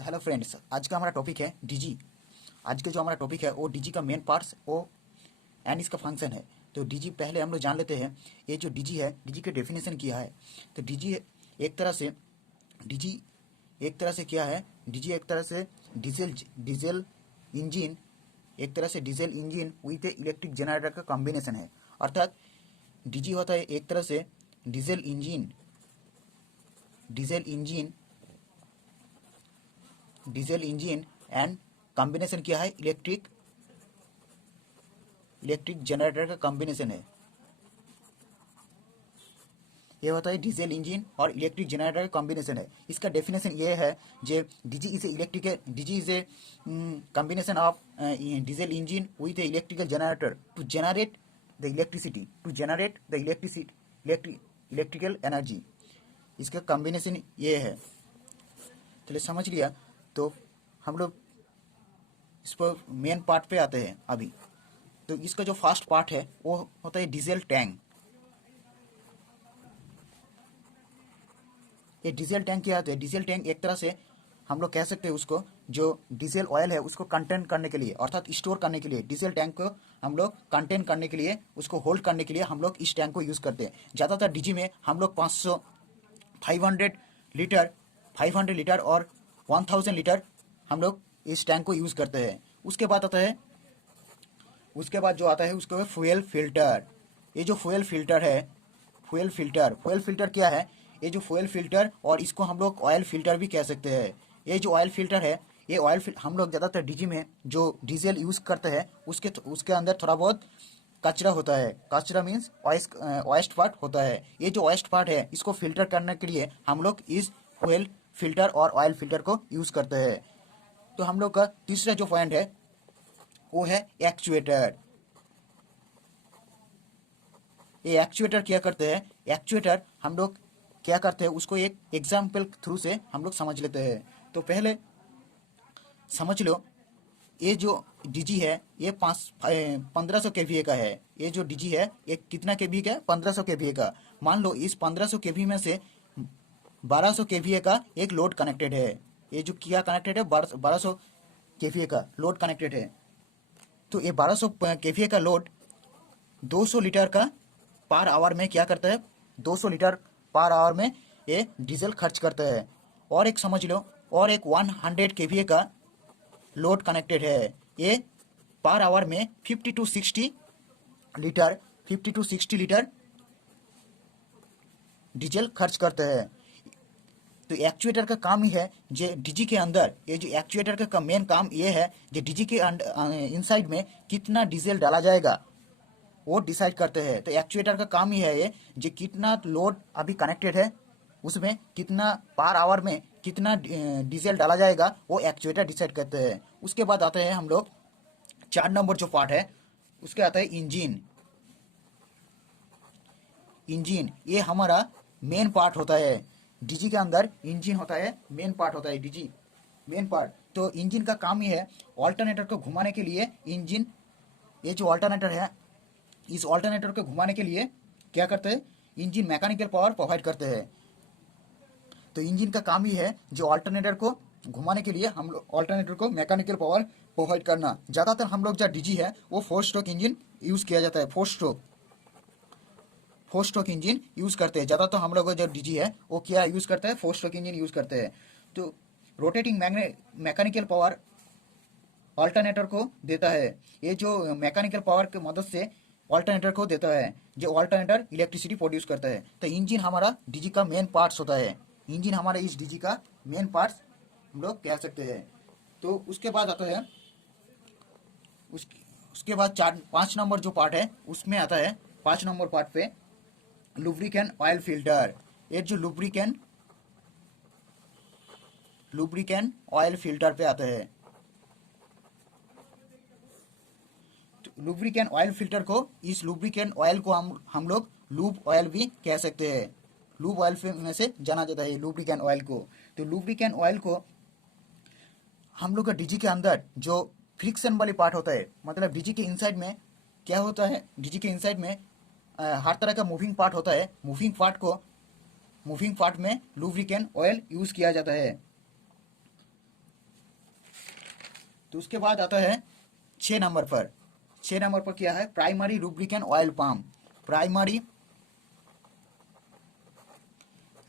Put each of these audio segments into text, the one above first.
तो hello friends, आज का हमारा टॉपिक है डीजी। आज के जो हमारा टॉपिक है वो डीजी का मेन पार्ट्स वो एंड इसका फंक्शन है। तो डीजी पहले हम लोग जान लेते हैं। ये जो डीजी है, डीजी की डेफिनेशन किया है। तो डीजी एक तरह से डीजी एक तरह से क्या है, डीजी एक तरह से डीजल इंजन, एक तरह से diesel engine with electric generator का कॉम्बिनेशन है। अर्थात डीजी होता है एक तरह से diesel engine diesel engine and combination क्या है, इलेक्ट्रिक जनरेटर का कॉम्बिनेशन है। ये होता है डीजल इंजन और इलेक्ट्रिक जनरेटर का कॉम्बिनेशन है। इसका डेफिनेशन ये है J DG is a combination of diesel engine with a electrical generator to generate the electrical energy. इसका कॉम्बिनेशन ये है। चलिए समझ लिया। तो हम लोग इस पर मेन पार्ट पे आते हैं अभी। तो इसका जो फर्स्ट पार्ट है वो होता है डीजल टैंक। ये डीजल टैंक क्या होता है? डीजल टैंक एक तरह से हम लोग कह सकते हैं उसको, जो डीजल ऑयल है उसको कंटेन करने के लिए, अर्थात स्टोर करने के लिए, डीजल टैंक को हम लोग कंटेन करने के लिए, उसको होल्ड करने के लिए हम लोग इस टैंक को यूज़ करते हैं। ज़्यादातर डीजी में हम लोग 500 लीटर और 1000 लीटर हम लोग इस टैंक को यूज़ करते हैं। उसके बाद जो आता है उसको फ्यूल फिल्टर। ये जो फ्यूल फिल्टर है, फ्यूल फिल्टर क्या है? ये जो फ्यूल फिल्टर, और इसको हम लोग ऑयल फिल्टर भी कह सकते हैं। ये जो ऑयल फिल्टर है, ये हम लोग ज़्यादातर डीजी में जो डीजल यूज़ करते हैं उसके अंदर थोड़ा बहुत कचरा होता है। कचरा मीन्स ऑयस्ट पार्ट होता है। ये जो ऑयस्ट पार्ट है इसको फिल्टर करने के लिए हम लोग इस फ्यूल फिल्टर और ऑयल फिल्टर को यूज़ करते हैं। तो हम लोग का तीसरा जो पॉइंट है वो है एक्चुएटर। ये एक्चुएटर क्या करते हैं? एक्चुएटर हम लोग क्या करते हैं उसको एक एग्जाम्पल थ्रू से हम लोग समझ लेते हैं। तो पहले समझ लो, ये जो डीजी है ये 1500 केवीए का है। ये जो डीजी है ये कितना केवी का है? 1500 केवीए का। मान लो इस 1500 केवी में से 1200 केवीए का एक लोड कनेक्टेड है। ये जो क्या कनेक्टेड है? 1200 केवीए का लोड कनेक्टेड है। तो ये 1200 केवीए का लोड 200 लीटर का पर आवर में क्या करता है? 200 लीटर पर आवर में ये डीजल खर्च करता है। और एक समझ लो, और एक 100 केवीए का लोड कनेक्टेड है। ये पर आवर में 50 to 60 लीटर डीजल खर्च करता है। तो एक्चुएटर का काम ही है जो डीजी के अंदर, ये जो एक्चुएटर का मेन काम ये है जो डीजी के इनसाइड में कितना डीजल डाला जाएगा वो डिसाइड करते हैं। तो एक्चुएटर का काम ही है ये जो कितना लोड अभी कनेक्टेड है उसमें कितना पर आवर में कितना डीजल डाला जाएगा वो एक्चुएटर डिसाइड करते हैं। उसके बाद आते हैं हम लोग 4 नंबर जो पार्ट है उसके आता है इंजन। ये हमारा मेन पार्ट होता है। डीजी के अंदर इंजन होता है, मेन पार्ट होता है डीजी मेन पार्ट। तो इंजन का काम ही है ऑल्टरनेटर को घुमाने के लिए। इंजन, ये जो ऑल्टरनेटर है, इस ऑल्टरनेटर को घुमाने के लिए क्या करते हैं? इंजन मैकेनिकल पावर प्रोवाइड करते हैं। तो इंजन का काम ही है जो ऑल्टरनेटर को घुमाने के लिए हम लोग ऑल्टरनेटर को मैकेनिकल पावर प्रोवाइड करना। ज़्यादातर हम लोग जो डीजी है वो 4 स्ट्रोक इंजन यूज़ किया जाता है। 4 स्ट्रोक इंजन यूज़ करते हैं। ज़्यादातर हम लोग जो डीजी है वो क्या यूज़ करता है? 4 स्ट्रोक इंजन यूज़ करते हैं। तो रोटेटिंग मैकेनिकल पावर ऑल्टरनेटर को देता है। ये जो मैकेनिकल पावर की मदद से ऑल्टरनेटर को देता है, जो ऑल्टरनेटर इलेक्ट्रिसिटी प्रोड्यूस करता है। तो इंजन हमारा डीजी का मेन पार्ट्स होता है। इंजन हमारे इस डीजी का मेन पार्ट्स हम लोग कह सकते हैं। तो उसके बाद आता है उसके बाद 5 नंबर जो पार्ट है उसमें आता है 5 नंबर पार्ट पे लुब्रिकेंट ऑयल फिल्टर। ये जो लुब्रिकेंट ऑयल फिल्टर पे आता है। लुब्रिकेंट ऑयल फिल्टर को, इस लुब्रिकेंट ऑयल को हम लोग लूब ऑयल भी कह सकते हैं। लूब ऑयल में से जाना जाता है लुब्रिकेंट ऑयल को। तो लुब्रिकेंट ऑयल को हम लोग का डीजी के अंदर जो फ्रिक्शन वाली पार्ट होता है, मतलब डीजी के इनसाइड में क्या होता है? डीजी के इनसाइड में हर तरह का मूविंग पार्ट होता है। मूविंग पार्ट में लुब्रिकेंट ऑयल यूज किया जाता है। तो उसके बाद आता है 6 नंबर पर। 6 नंबर पर क्या है, primary lubricant oil pump. Primary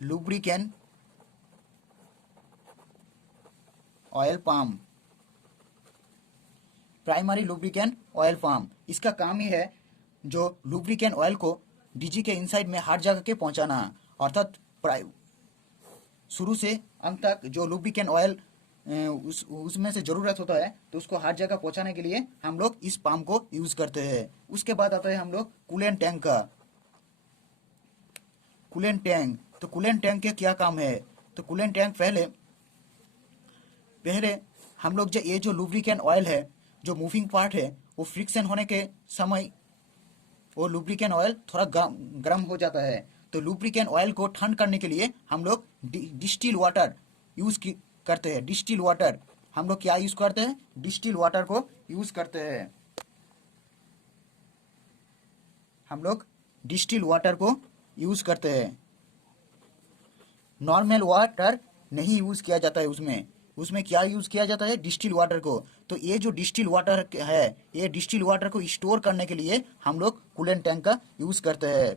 lubricant oil pump. Primary lubricant oil pump, इसका काम ही है जो लुब्रिकेंट ऑयल को डीजी के इनसाइड में हर जगह के पहुंचाना। अर्थात शुरू से अंत तक जो लुब्रिकेंट ऑयल उसमें से ज़रूरत होता है तो उसको हर जगह पहुंचाने के लिए हम लोग इस पंप को यूज़ करते हैं। उसके बाद आता है हम लोग कूलेंट टैंक का। कूलेंट टैंक, तो कूलेंट टैंक के क्या काम है, तो कूलेंट टैंक पहले हम लोग ये जो लुब्रिकेंट ऑयल है, जो मूविंग पार्ट है, वो फ्रिक्शन होने के समय वो लुब्रिकेंट ऑयल थोड़ा गर्म हो जाता है। तो लुब्रिकेंट ऑयल को ठंड करने के लिए हम लोग डिस्टिल वाटर यूज़ करते हैं। डिस्टिल वाटर, हम लोग क्या यूज़ करते हैं, डिस्टिल वाटर को यूज़ करते हैं। हम लोग डिस्टिल वाटर को यूज़ करते हैं। नॉर्मल वाटर नहीं यूज़ किया जाता है उसमें क्या यूज़ किया जाता है, डिस्टिल वाटर को। तो ये जो डिस्टिल वाटर है, ये डिस्टिल वाटर को स्टोर करने के लिए हम लोग कूलेंट टैंक का यूज़ करते हैं।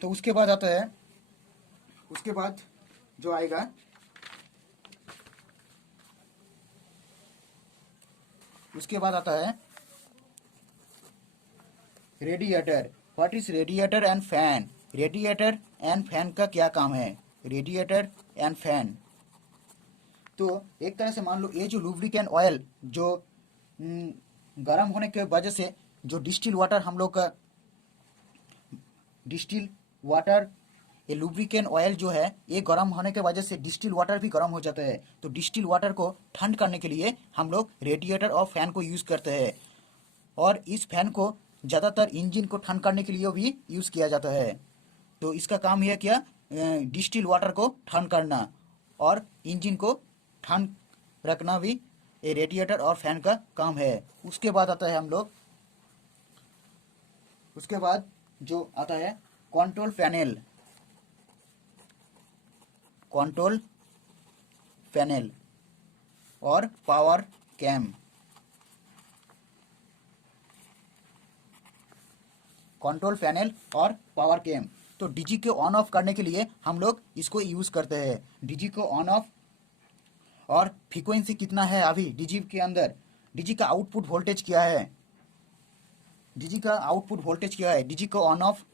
तो उसके बाद आता है, उसके बाद जो आएगा, उसके बाद आता है radiator. What is radiator and fan. Radiator and fan का क्या काम है, रेडिएटर एंड फैन। तो एक तरह से मान लो ये जो लुब्रिकेंट ऑयल जो गर्म होने के वजह से जो डिस्टिल वाटर हम लोग का डिस्टिल वाटर, ये लुब्रिकेंट ऑयल जो है ये गर्म होने के वजह से डिस्टिल वाटर भी गर्म हो जाता है। तो डिस्टिल वाटर को ठंड करने के लिए हम लोग रेडिएटर और फैन को यूज़ करते हैं। और इस फैन को ज़्यादातर इंजन को ठंड करने के लिए भी यूज़ किया जाता है। तो इसका काम है क्या, डिस्टिल वाटर को ठंड करना और इंजन को ठंड रखना भी ये रेडिएटर और फैन का काम है। उसके बाद आता है हम लोग, उसके बाद जो आता है कंट्रोल पैनल। कंट्रोल पैनल और पावर कैम। कंट्रोल पैनल और पावर कैम, तो डीजी को ऑन ऑफ करने के लिए हम लोग इसको यूज़ करते हैं। डीजी को ऑन ऑफ, और फ्रीक्वेंसी कितना है अभी डीजी के अंदर, डीजी का आउटपुट वोल्टेज क्या है, डीजी का आउटपुट वोल्टेज क्या है, डीजी को ऑन ऑफ,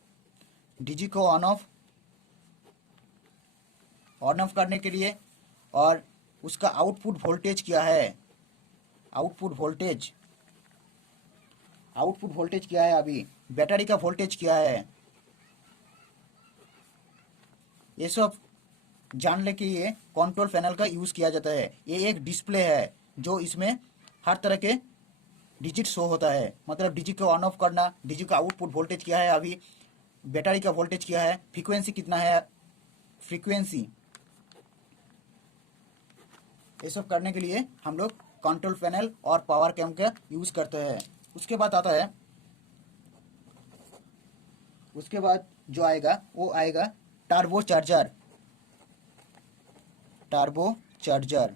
डीजी को ऑन ऑफ करने के लिए, और उसका आउटपुट वोल्टेज क्या है, आउटपुट वोल्टेज, आउटपुट वोल्टेज क्या है, अभी बैटरी का वोल्टेज क्या है, ये सब जानने के लिए कंट्रोल पैनल का यूज़ किया जाता है। ये एक डिस्प्ले है जो इसमें हर तरह के डिजिट शो होता है। मतलब डीजी को ऑन ऑफ करना, डीजी का आउटपुट वोल्टेज क्या है अभी, बैटरी का वोल्टेज क्या है, फ्रीक्वेंसी कितना है, फ्रीक्वेंसी, ये सब करने के लिए हम लोग कंट्रोल पैनल और पावर कैम का यूज़ करते हैं। उसके बाद आता है, उसके बाद जो आएगा वो आएगा turbo charger. Turbo charger,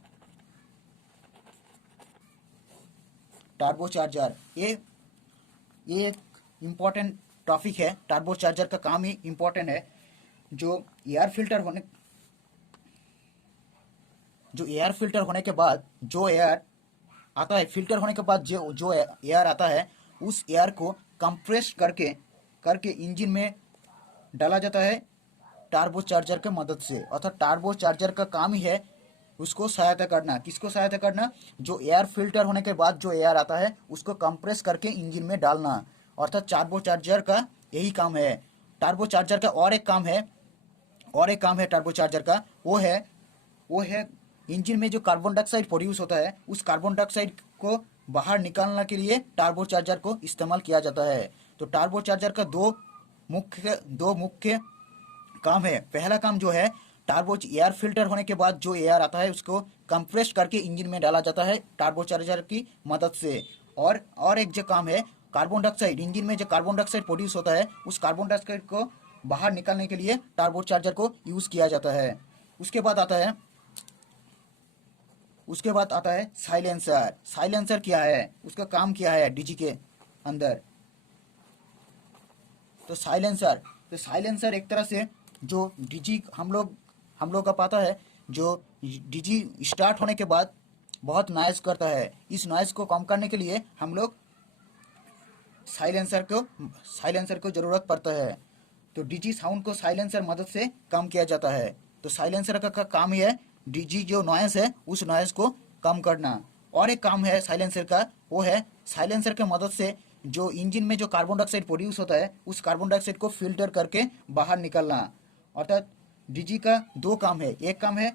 turbo charger, ये एक इम्पॉर्टेंट टॉपिक है। टर्बो चार्जर का काम ही इम्पॉर्टेंट है। जो एयर फिल्टर होने के बाद जो एयर आता है, फिल्टर होने के बाद जो एयर आता है, उस एयर को कंप्रेस करके इंजन में डाला जाता है टर्बो चार्जर के मदद से। अर्थात टर्बो चार्जर का काम ही है उसको सहायता करना। किसको सहायता करना, जो एयर फिल्टर होने के बाद जो एयर आता है उसको कंप्रेस करके इंजन में डालना। अर्थात टर्बो चार्जर का यही काम है। टर्बो चार्जर का और एक काम है टर्बो चार्जर का, वो है इंजन में जो कार्बन डाइऑक्साइड प्रोड्यूस होता है, उस कार्बन डाइऑक्साइड को बाहर निकालने के लिए टर्बो चार्जर को इस्तेमाल किया जाता है। तो टर्बो चार्जर का दो मुख्य काम है। पहला काम जो है, टर्बो एयर फिल्टर होने के बाद जो एयर आता है उसको कंप्रेस करके इंजन में डाला जाता है टर्बो चार्जर की मदद से। और एक जो काम है, कार्बन डाइऑक्साइड, इंजन में जो कार्बन डाइऑक्साइड प्रोड्यूस होता है उस कार्बन डाइऑक्साइड को बाहर निकालने के लिए टर्बो चार्जर को यूज़ किया जाता है। उसके बाद आता है उसके बाद आता है साइलेंसर। साइलेंसर क्या है, उसका काम क्या है डीजी के अंदर। तो साइलेंसर एक तरह से जो डीजी हम लोग का पता है, जो डीजी स्टार्ट होने के बाद बहुत नॉइज करता है, इस नॉइज को कम करने के लिए हम लोग साइलेंसर को ज़रूरत पड़ता है। तो डीजी साउंड को साइलेंसर मदद से कम किया जाता है। तो साइलेंसर का काम ही है डीजी जो नॉइस है उस नॉइस को कम करना। और एक काम है साइलेंसर का, वो है साइलेंसर के मदद से जो इंजन में जो कार्बन डाइऑक्साइड प्रोड्यूस होता है उस कार्बन डाइऑक्साइड को फिल्टर करके बाहर निकलना। अर्थात डीजी का दो काम है, एक काम है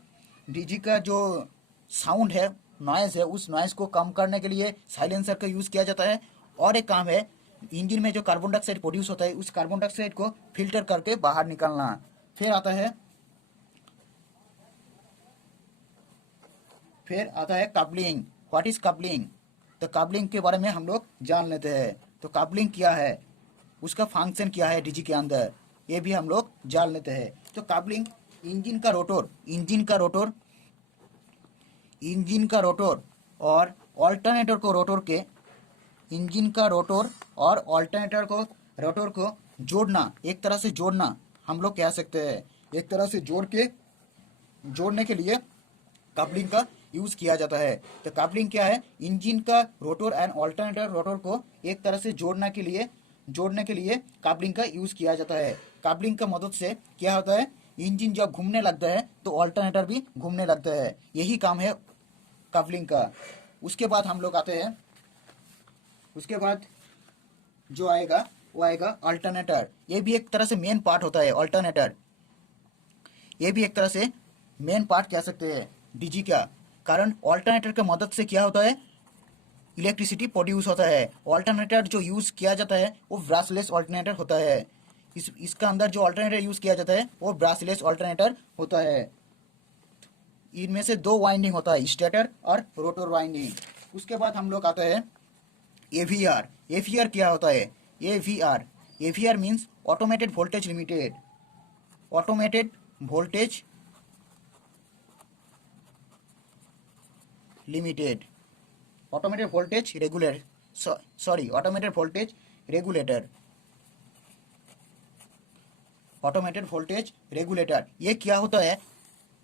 डीजी का जो साउंड है, नॉइज है, उस नॉइज को कम करने के लिए साइलेंसर का यूज़ किया जाता है। और एक काम है इंजन में जो कार्बन डाइऑक्साइड प्रोड्यूस होता है उस कार्बन डाइऑक्साइड को फिल्टर करके बाहर निकालना। फिर आता है कपलिंग। What is coupling? तो कपलिंग के बारे में हम लोग जान लेते हैं। तो कपलिंग क्या है, उसका फंक्शन क्या है डीजी के अंदर, ये भी हम लोग जान लेते हैं। तो कपलिंग इंजन का रोटर और ऑल्टरनेटर को रोटर के इंजन का रोटर और ऑल्टरनेटर को रोटर को जोड़ना, एक तरह से जोड़ना हम लोग कह सकते हैं। एक तरह से जोड़ने के लिए कपलिंग का यूज किया जाता है। तो कपलिंग क्या है, इंजन का रोटर एंड ऑल्टरनेटर रोटर को एक तरह से जोड़ने के लिए कपलिंग का यूज किया जाता है। कपलिंग का मदद से क्या होता है, इंजन जब घूमने लगता है तो ऑल्टरनेटर भी घूमने लगता है, यही काम है कपलिंग का। उसके बाद हम लोग आते हैं, उसके बाद जो आएगा वो आएगा अल्टरनेटर। ये भी एक तरह से मेन पार्ट होता है अल्टरनेटर, ये भी एक तरह से मेन पार्ट कह सकते हैं डीजी का। कारण ऑल्टरनेटर की मदद से क्या होता है, इलेक्ट्रिसिटी प्रोड्यूस होता है। ऑल्टरनेटर जो यूज़ किया जाता है वो ब्रशलेस ऑल्टरनेटर होता है। इसका अंदर जो ऑल्टरनेटर यूज़ किया जाता है वो ब्रशलेस ऑल्टरनेटर होता है। इनमें से दो वाइंडिंग होता है, स्टेटर और रोटर वाइंडिंग। उसके बाद हम लोग आते हैं एवीआर। एवीआर क्या होता है, AVR means automated voltage limited, automated voltage limited, automated voltage regulator, automated voltage regulator. ये क्या होता है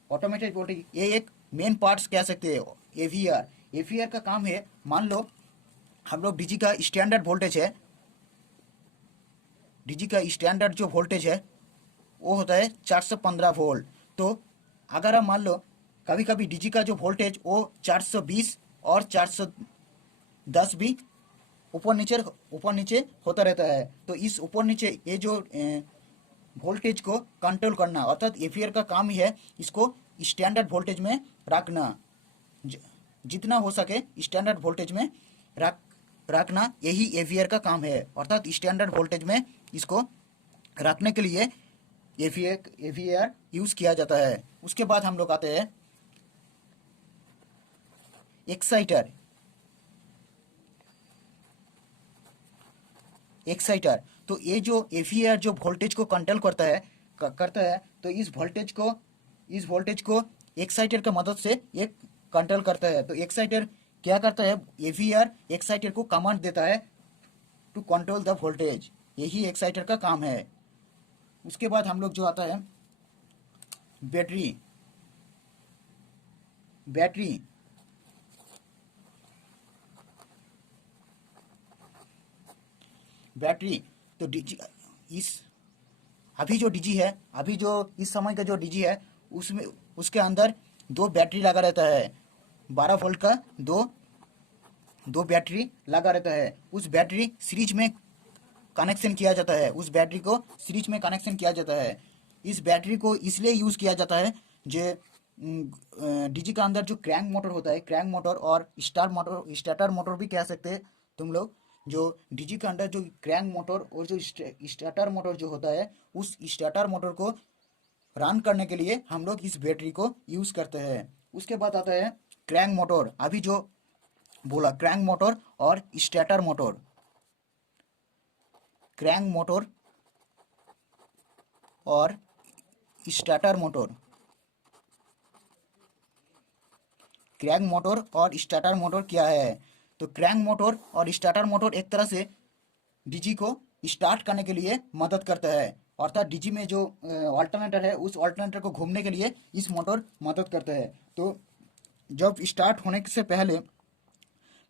ऑटोमेटेड वोल्टेज, ये एक मेन पार्ट्स कह सकते हैं एवीआर। एवीआर का काम है, मान लो हम लोग डीजी का स्टैंडर्ड जो वोल्टेज है वो होता है 415 वोल्ट। तो अगर हम मान लो कभी कभी डीजी का जो वोल्टेज वो 420 और 410 भी ऊपर नीचे होता रहता है। तो इस ऊपर नीचे ये जो वोल्टेज को कंट्रोल करना, अर्थात एवीआर का काम ही है इसको स्टैंडर्ड वोल्टेज में रखना, जितना हो सके स्टैंडर्ड वोल्टेज में रखना, यही एवीआर का काम है। अर्थात स्टैंडर्ड वोल्टेज में इसको रखने के लिए एवीआर यूज किया जाता है। उसके बाद हम लोग आते हैं एक्साइटर। तो ये जो एवीआर जो वोल्टेज को कंट्रोल करता है, तो इस वोल्टेज को एक्साइटर की मदद से ये कंट्रोल करता है। तो एक्साइटर क्या करता है, एवीआर एक्साइटर को कमांड देता है टू कंट्रोल द वोल्टेज, यही एक्साइटर का काम है। उसके बाद हम लोग जो आता है बैटरी। तो डीजी अभी जो इस समय का जो डीजी है उसमें उसके अंदर दो बैटरी लगा रहता है, 12 वोल्ट का दो बैटरी लगा रहता है। उस बैटरी सीरीज में कनेक्शन किया जाता है, इस बैटरी को इसलिए यूज़ किया जाता है जो डीजी का अंदर जो क्रैंक मोटर होता है, क्रैंक मोटर और स्टार्टर मोटर भी कह सकते हैं तुम लोग। जो डीजी के अंदर जो क्रैंक मोटर और जो स्टार्टर मोटर जो होता है, उस स्टार्टर मोटर को रन करने के लिए हम लोग इस बैटरी को यूज़ करते हैं। उसके बाद आता है क्रैंक मोटर। अभी जो बोला क्रैंक मोटर और स्टार्टर मोटर, क्रैंक मोटर और स्टार्टर मोटर, क्रैंक मोटर और स्टार्टर मोटर क्या है। तो क्रैंक मोटर और स्टार्टर मोटर एक तरह से डीजी को स्टार्ट करने के लिए मदद करता है, अर्थात डीजी में जो ऑल्टरनेटर है उस ऑल्टरनेटर को घूमने के लिए इस मोटर मदद करता है। तो जब स्टार्ट होने से पहले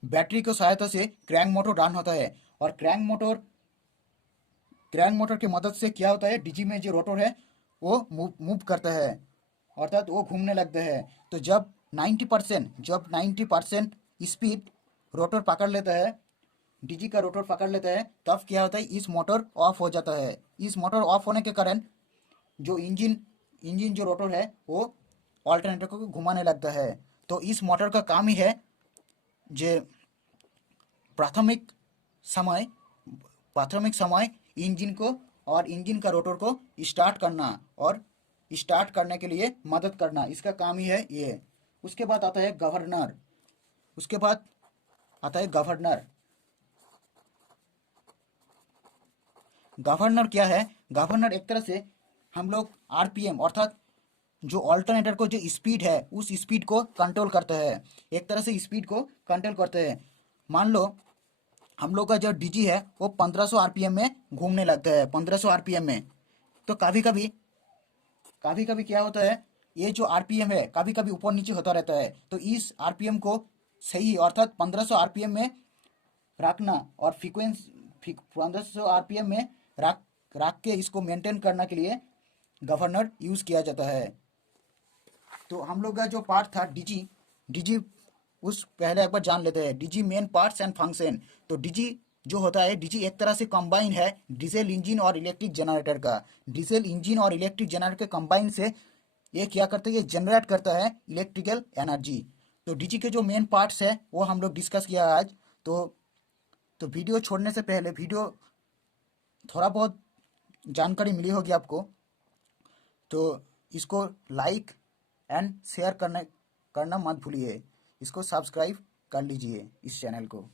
बैटरी की सहायता से क्रैंक मोटर रन होता है, और क्रैंक मोटर की मदद से क्या होता है, डीजी में जो रोटर है वो मूव करता है, अर्थात वो घूमने लगता है। तो जब 90% स्पीड रोटर पकड़ लेता है, डीजी का रोटर पकड़ लेता है, तब क्या होता है, इस मोटर ऑफ हो जाता है। इस मोटर ऑफ होने के कारण जो इंजन इंजन जो रोटर है वो ऑल्टरनेटर को घुमाने लगता है। तो इस मोटर का काम ही है जे प्राथमिक समय प्राथमिक समय इंजन को और इंजन का रोटर को स्टार्ट करना और स्टार्ट करने के लिए मदद करना, इसका काम ही है ये। उसके बाद आता है गवर्नर। उसके बाद आता है गवर्नर। गवर्नर क्या है? गवर्नर एक तरह से हम लोग आरपीएम अर्थात जो ऑल्टरनेटर को जो स्पीड है उस स्पीड को कंट्रोल करता है, एक तरह से स्पीड को कंट्रोल करते हैं। मान लो हम लोग का जो डीजी है वो 1500 आरपीएम में घूमने लगता है, 1500 आरपीएम में। तो कभी कभी क्या होता है, ये जो आरपीएम है कभी कभी ऊपर नीचे होता रहता है। तो इस आरपीएम को सही अर्थात 1500 आरपीएम में रखना और फ्रीक्वेंसी 1500 आरपीएम में रख रख के इसको मेंटेन करने के लिए गवर्नर यूज़ किया जाता है। तो हम लोग का जो पार्ट था डीजी, डीजी उस पहले एक बार जान लेते हैं DG main parts and function. तो डीजी जो होता है, डीजी एक तरह से कंबाइन है डीजल इंजन और इलेक्ट्रिक जनरेटर का। डीजल इंजन और इलेक्ट्रिक जनरेटर के कंबाइन से ये क्या करता है, ये जनरेट करता है इलेक्ट्रिकल एनर्जी। तो डीजी के जो मेन पार्ट्स है वो हम लोग डिस्कस किया आज। तो वीडियो छोड़ने से पहले वीडियो थोड़ा बहुत जानकारी मिली होगी आपको, तो इसको लाइक एंड शेयर करना मत भूलिए। इसको सब्सक्राइब कर लीजिए इस चैनल को।